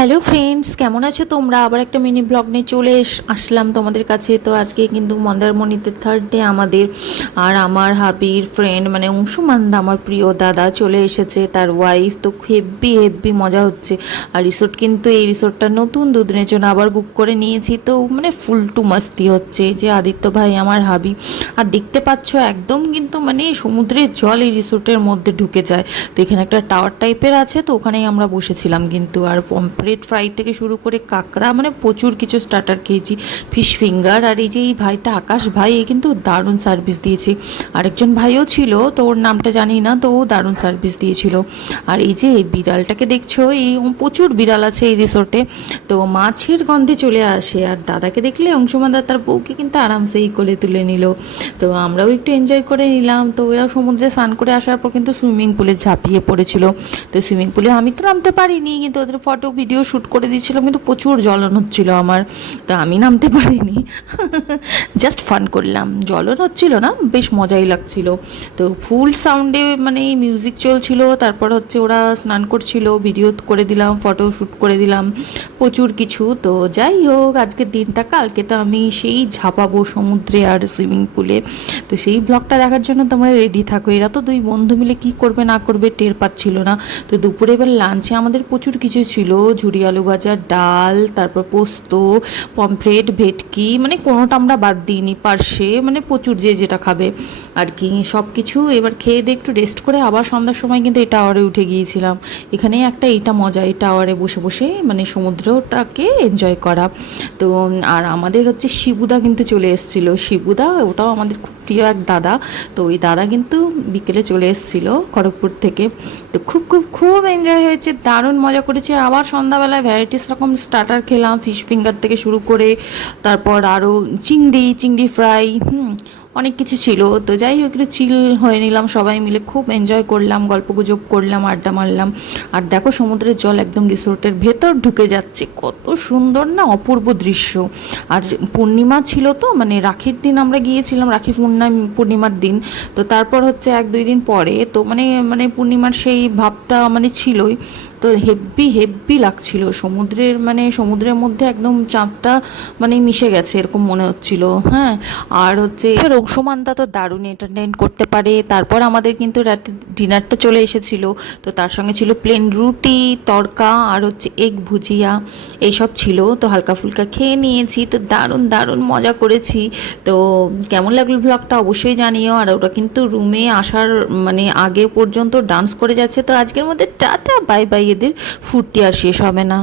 Hello friends, কেমন আছো তোমরা? আবার একটা মিনি ব্লগ নিয়ে চলে আসলাম তোমাদের কাছে। তো আজকে কিন্তু মন্দারমণিতে থার্ড ডে আমাদের। আর আমার হাবির ফ্রেন্ড মানে অংশুমানদা, আমার প্রিয় দাদা চলে এসেছে, তার ওয়াইফ। তো হেব্বি হেব্বি মজা হচ্ছে। আর রিসোর্ট কিন্তু এই রিসোর্টটা নতুন 2 দিনের জন্য আবার বুক করে নিয়েছি। তো মানে ফুল টু মাস্তি হচ্ছে। যে আদিত্য ভাই, আমার হাবি। আর দেখতে পাচ্ছ একদম কিন্তু মানে সমুদ্রের জল এই রিসোর্টের মধ্যে ঢুকে যায়। তো এখানে একটা টাওয়ার টাইপের আছে, তো ওখানেই আমরা বসেছিলাম কিন্তু। আর পমফ্রেট ফ্রাই থেকে শুরু করে কাঁকড়া মানে প্রচুর কিছু স্টার্টার খেয়েছি, ফিশ ফিঙ্গার। আর এই যে এই ভাইটা আকাশ ভাই, এই কিন্তু দারুণ সার্ভিস দিয়েছে। আরেকজন ভাইও ছিল, তো ওর নামটা জানি না, তো ও দারুণ সার্ভিস দিয়েছিল। আর এই যে এই বিড়ালটাকে দেখছো, এই প্রচুর বিড়াল আছে এই রিসোর্টে। তো মাছের গন্ধে চলে আসে। আর দাদাকে দেখলে অংশুমান দা তার বউকে কিন্তু আরামসেই কোলে তুলে নিল। তো আমরাও একটু এনজয় করে নিলাম। তো ওরা সমুদ্রে স্নান করে আসার পর কিন্তু সুইমিং পুলে ঝাঁপিয়ে পড়েছিল। তো সুইমিং পুলে আমি তো নামতে পারিনি, কিন্তু ওদের ফটো ভিডিও শ্যুট করে দিচ্ছিলাম, কিন্তু প্রচুর জ্বলন হচ্ছিল আমার। তো আমি নামতে পারিনি, জাস্ট ফান করলাম। জ্বলন হচ্ছিল না, বেশ মজাই লাগছিল। তো ফুল সাউন্ডে মানে মিউজিক চলছিল, তারপর হচ্ছে ওরা স্নান করছিল, ভিডিও করে দিলাম, ফটো শ্যুট করে দিলাম, প্রচুর কিছু। তো যাই হোক, আজকের দিনটা, কালকে তো আমি সেই ঝাঁপাবো সমুদ্রে আর সুইমিং পুলে। তো সেই ব্লগটা দেখার জন্য তোমরা রেডি থাকো। এরা তো 2 বন্ধু মিলে কি করবে না করবে টের পাচ্ছিল না। তো দুপুরে এবার লাঞ্চে আমাদের প্রচুর কিছু ছিল, ঝুরি আলু ভাজা, ডাল, তারপর পোস্ত, পমফ্রেট, ভেটকি, মানে কোনোটা আমরা বাদ দিইনি, পার্শে, মানে প্রচুর যে যেটা খাবে আর কি সব কিছু। এবার খেয়ে দিয়ে একটু রেস্ট করে আবার সন্ধ্যার সময় কিন্তু এই টাওয়ারে উঠে গিয়েছিলাম। এখানেই একটা এইটা মজা, এই টাওয়ারে বসে বসে মানে সমুদ্রটাকে এনজয় করা। তো আর আমাদের হচ্ছে শিবুদা কিন্তু চলে এসেছিল। শিবুদা ওটাও আমাদের খুব প্রিয় এক দাদা। তো ওই দাদা কিন্তু বিকেলে চলে এসেছিল খড়গপুর থেকে। তো খুব খুব খুব এনজয় হয়েছে, দারুণ মজা করেছে। আবার সন্ধ্যাবেলায় ভ্যারাইটিস রকম স্টার্টার খেলাম, ফিশ ফিঙ্গার থেকে শুরু করে তারপর আরও চিংড়ি ফ্রাই, অনেক কিছু ছিল। তো যাই হোক, একটু চিল হয়ে নিলাম সবাই মিলে, খুব এনজয় করলাম, গল্পগুজব করলাম, আড্ডা মারলাম। আর দেখো সমুদ্রের জল একদম রিসোর্টের ভেতর ঢুকে যাচ্ছে, কত সুন্দর না, অপূর্ব দৃশ্য। আর পূর্ণিমা ছিল, তো মানে রাখির দিন আমরা গিয়েছিলাম, রাখি পূর্ণিমার দিন। তো তারপর হচ্ছে 1-2 দিন পরে, তো মানে মানে পূর্ণিমার সেই ভাবটা মানে ছিলই। তো হেব্বি হেব্বি লাগছিল সমুদ্রের, মানে সমুদ্রের মধ্যে একদম চাঁদটা মানে মিশে গেছে এরকম মনে হচ্ছিল। হ্যাঁ, আর হচ্ছে অংশুমানদা তো দারুণ এন্টারটেইন করতে পারে। তারপর আমাদের কিন্তু রাতে ডিনারটা চলে এসেছিল। তো তার সঙ্গে ছিল প্লেন রুটি, তড়কা, আর হচ্ছে এগ ভুজিয়া, এইসব ছিল। তো হালকা ফুলকা খেয়ে নিয়েছি। তো দারুণ দারুণ মজা করেছি। তো কেমন লাগলো ব্লগটা অবশ্যই জানিও। আর ওরা কিন্তু রুমে আসার মানে আগে পর্যন্ত ডান্স করে যাচ্ছে। তো আজকের মধ্যে টাটা বাই বাই, এদের ফুর্তি আর শেষ হবে না।